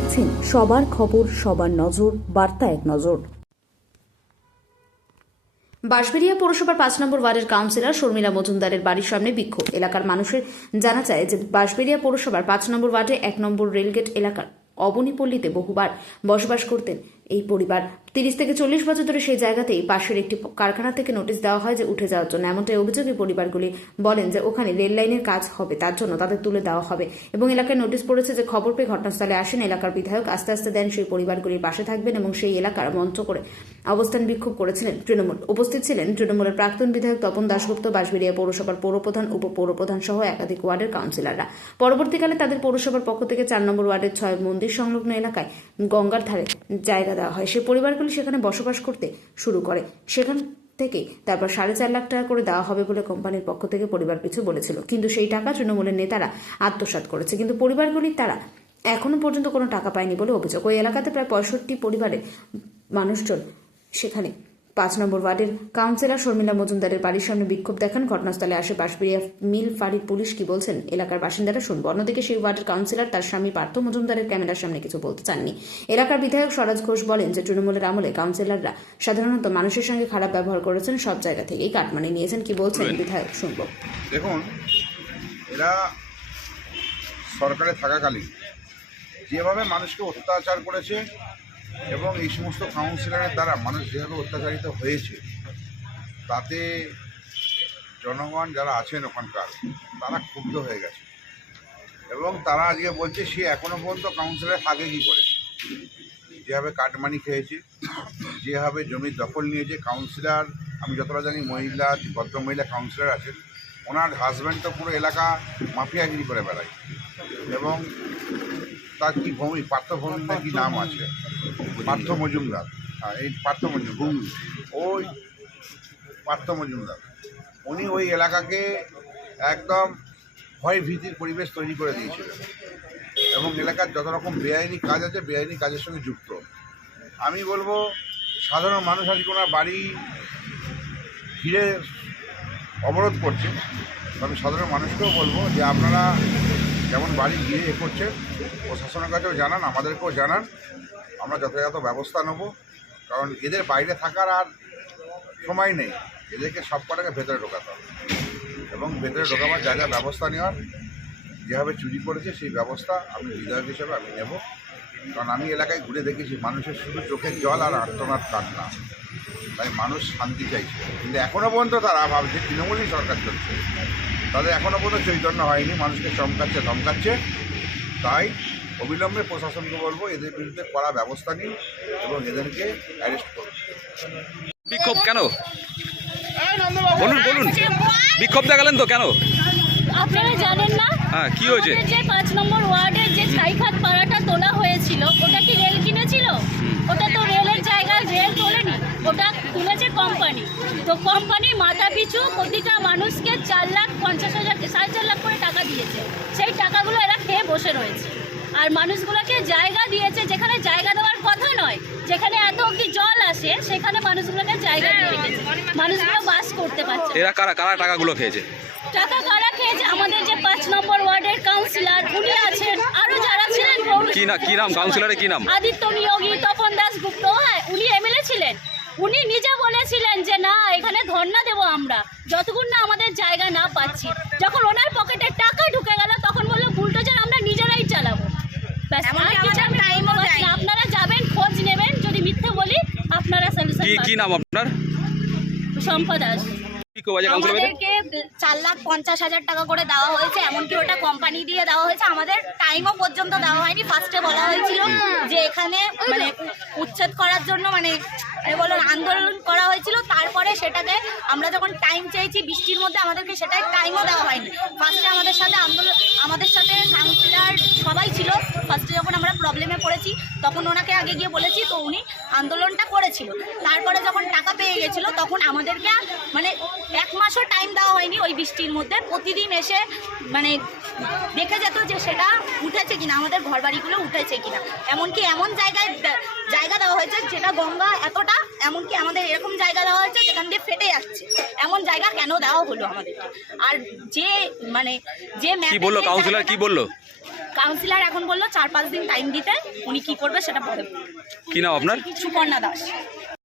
দেখছেন সবার খবর, সবার নজর, বার্তা এক নজর। বাঁশবেড়িয়া পৌরসভার 5 নম্বর ওয়ার্ডের কাউন্সিলর শর্মিলা মজুমদারের বাড়ির সামনে বিক্ষোভ। এলাকার মানুষের জানা যায় যে বাঁশবেড়িয়া পৌরসভার 5 নম্বর ওয়ার্ডে 1 নম্বর রেলগেট এলাকার অবনীপল্লীতে বহুবার বসবাস করতেন এই পরিবার। 30 থেকে 40 বছর ধরে সেই জায়গাতেই পাশের একটি কারখানা থেকে নোটিশ দেওয়া হয় যে উঠে যাওয়ার জন্য। এমনটাই অভিযোগে পরিবারগুলি বলেন যে ওখানে রেল লাইনের কাজ হবে, তার জন্য তাদের তুলে দেওয়া হবে এবং এলাকায় নোটিশ পড়েছে। যে খবর পেয়ে ঘটনাস্থলে আসেন এলাকার বিধায়ক, আস্তে আস্তে দেন সেই পরিবারগুলির পাশে থাকবেন এবং সেই এলাকার মঞ্চ করে অবস্থান বিক্ষোভ করেছিলেন তৃণমূল। উপস্থিত ছিলেন তৃণমূলের প্রাক্তন বিধায়ক তপন দাশগুপ্ত, বাঁশবেড়িয়া পৌরসভার পৌরপ্রধান, উপপৌরপ্রধান সহ একাধিক ওয়ার্ডের কাউন্সিলররা। পরবর্তীকালে তাদের পৌরসভার পক্ষ থেকে 4 নম্বর ওয়ার্ডের 6 মন্দির সংলগ্ন এলাকায় গঙ্গার ধারে জায়গা দেওয়া হয়। সেই পরিবারগুলি সেখানে বসবাস করতে শুরু করে। সেখান থেকে তারপর 4.5 লাখ টাকা করে দেওয়া হবে বলে কোম্পানির পক্ষ থেকে পরিবার পিছু বলেছিল, কিন্তু সেই টাকা তৃণমূলের নেতারা আত্মসাৎ করেছে। কিন্তু পরিবারগুলি তারা এখনো পর্যন্ত কোনো টাকা পায়নি বলে অভিযোগ। ওই এলাকাতে প্রায় 65 পরিবারের মানুষজন সেখানে 5 নম্বর ওয়ার্ডের কাউন্সিলর শর্মিলা মজুমদারের বাড়ির সামনে বিক্ষোভ দেখান। ঘটনাস্থলে আসে বাঁশবেড়িয়া মিল ফাঁড়ি পুলিশ। কি বলছেন এলাকার বাসিন্দারা শুনবো। অন্যদিকে সেই ওয়ার্ডের কাউন্সিলর তার স্বামী পার্থ মজুমদারের ক্যামেরার সামনে কিছু বলতে চাননি। এলাকার বিধায়ক স্বরাজ ঘোষ বলেন যে তৃণমূলের আমলে কাউন্সিলররা সাধারণত মানুষের সঙ্গে খারাপ ব্যবহার করেছেন, সব জায়গা থেকেই কাটমানি নিয়েছেন। কি বলছেন বিধায়ক শুনবো। দেখুন, এরা সরকারে থাকাকালীন যেভাবে মানুষকে অত্যাচার করেছে এবং এই সমস্ত কাউন্সিলরের দ্বারা মানুষ যেভাবে অত্যাচারিত হয়েছে, তাতে জনগণ যারা আছেন ওখানকার তারা ক্ষুব্ধ হয়ে গেছে এবং তারা আজকে বলছে সে এখনও পর্যন্ত কাউন্সিলরে থাকে কী করে। যেভাবে কাটমানি খেয়েছে, যেভাবে জমির দখল নিয়েছে। কাউন্সিলর, আমি যতটা জানি মহিলা, ভদ্রমহিলা কাউন্সিলর আছেন, ওনার হাজব্যান্ড তো পুরো এলাকা মাফিয়াগিরি করে বেড়ায় এবং তার কি ভূমি, পার্থভূমি কি নাম আছে, পার্থ মজুমদার। হ্যাঁ, এই পার্থ মজুমদার, ওই পার্থ মজুমদার উনি ওই এলাকাকে একদম ভয় ভীতির পরিবেশ তৈরি করে দিয়েছিলেন এবং এলাকার যত রকম বেআইনি কাজ আছে বেআইনি কাজের সঙ্গে যুক্ত। আমি বলবো সাধারণ মানুষ আজকে ওনার বাড়ি ঘিরে অবরোধ করছে। আমি সাধারণ মানুষকেও বলবো যে আপনারা যেমন বাড়ি ঘিরে করছেন, প্রশাসনের কাছেও জানান, আমাদেরকেও জানান, আমরা যথাযথ ব্যবস্থা নেব। কারণ এদের বাইরে থাকার আর সময় নেই, এদেরকে সব কটাকে ভেতরে ঢোকাতে হবে এবং ভেতরে ঢোকাবার যা যা ব্যবস্থা নেওয়ার, যেভাবে চুরি করেছে সেই ব্যবস্থা আমি বিধায়ক হিসেবে আমি নেব। কারণ আমি এলাকায় ঘুরে দেখেছি মানুষের শুধু চোখের জল আর আর্তনাদ কান্না। তাই মানুষ শান্তি চাইছে, কিন্তু এখনও পর্যন্ত তারা ভাবছে তৃণমূলই সরকার চলছে, তাদের এখনও পর্যন্ত চৈতন্য হয়নি, মানুষকে চমকাচ্ছে ধমকাচ্ছে। তাই অবিলম্বে প্রশাসনকে বলবো এদের বিরুদ্ধে কড়া ব্যবস্থা নিন এবং এদেরকে অ্যারেস্ট করুন। বিক্ষোভ কেন বলুন বলুন, বিক্ষোভ দেখালেন তো কেন? আপনারা জানেন না? হ্যাঁ, কি হয়েছে? যে 5 নম্বর ওয়ার্ডের যে ছাইখাত পাড়াটা তোলা হয়েছিল, ওটা কি রেল কিনেছিল? ওটা তো রেলের জায়গায় রেল তোলেনি, ওটা কিনেছে কোম্পানি। তো কোম্পানি মাথা পিছু প্রতিটা মানুষকে 4,50,000 4.5 লাখ করে টাকা দিয়েছে। সেই টাকাগুলো এরা খেয়ে বসে রয়েছে আর মানুষগুলোকে জায়গা দিয়েছে যেখানে জায়গা দেওয়ার কথা নয়। যেখানে এত অব্দি জল আসে সেখানে মানুষগুলোকে জায়গা দিয়ে রেখেছে, মানুষগুলো বাস করতে পারছে। এরা কারা কারা টাকাগুলো খেয়েছে? টাকা কারা খেয়েছে? আমাদের যে 5 নম্বর ওয়ার্ডের কাউন্সিলর উনি আছেন, আরো যারা ছিলেন। কি নাম কাউন্সিলরের? কি নাম? আদিত্য নিয়োগী, তপন দাশগুপ্ত। হ্যাঁ, উনি এমএলএ ছিলেন। উনি নিজে বলেছিলেন যে না, এখানে ধর্ণা দেবো আমরা যতক্ষণ না আমাদের জায়গা না পাচ্ছি। যখন ওনার পকেটে টাকা ঢুকে গেল তখন বললো বুলডোজার আমরা নিজেরাই চালাবো। ব্যাস, আর কিছু টাইমও দেয় না। আপনারা যাবেন, খোঁজ নেবেন, যদি মিথ্যে বলি আপনারা সলিউশন পাবেন। কি নাম আপনার? শম্পা দাস। আমাদেরকে 4,50,000 টাকা করে দেওয়া হয়েছে, এমনকি ওটা কোম্পানি দিয়ে দেওয়া হয়েছে। আমাদের টাইমও পর্যন্ত দেওয়া হয়নি। ফার্স্টে বলা হয়েছিল যে এখানে মানে উচ্ছেদ করার জন্য মানে আন্দোলন করা হয়েছিল। তারপরে সেটাকে আমরা যখন টাইম চেয়েছি বৃষ্টির মধ্যে, আমাদেরকে সেটাই টাইমও দেওয়া হয়নি। ফার্স্টে আমাদের সাথে কাউন্সিলর সবাই ছিল। ফার্স্টে যখন আমরা প্রবলেমে পড়েছি তখন ওনাকে আগে গিয়ে বলেছি, তো উনি আন্দোলনটা করেছিল। তারপরে যখন টাকা পেয়ে গেছিলো তখন আমাদেরকে মানে 1 মাসও টাইম দেওয়া হয়নি। ওই বৃষ্টির মধ্যে প্রতিদিন এসে মানে দেখে যেত যে সেটা উঠেছে কিনা, আমাদের ঘরবাড়িগুলো উঠেছে কিনা। এমনকি এমন জায়গা দেওয়া হয়েছে যেটা গঙ্গা এতটা, এমনকি আমাদের এরকম জায়গা দেওয়া হয়েছে যেখান দিয়ে ফেটে যাচ্ছে। এমন জায়গা কেন দেওয়া হলো আমাদেরকে? আর যে মানে যে কি বললো কাউন্সিলর? কি বললো? কাউন্সিলর এখন বললো 4-5 দিন টাইম দিতে, উনি কি করবে সেটা পরে। কি নাম আপনার? সুপর্ণা দাস।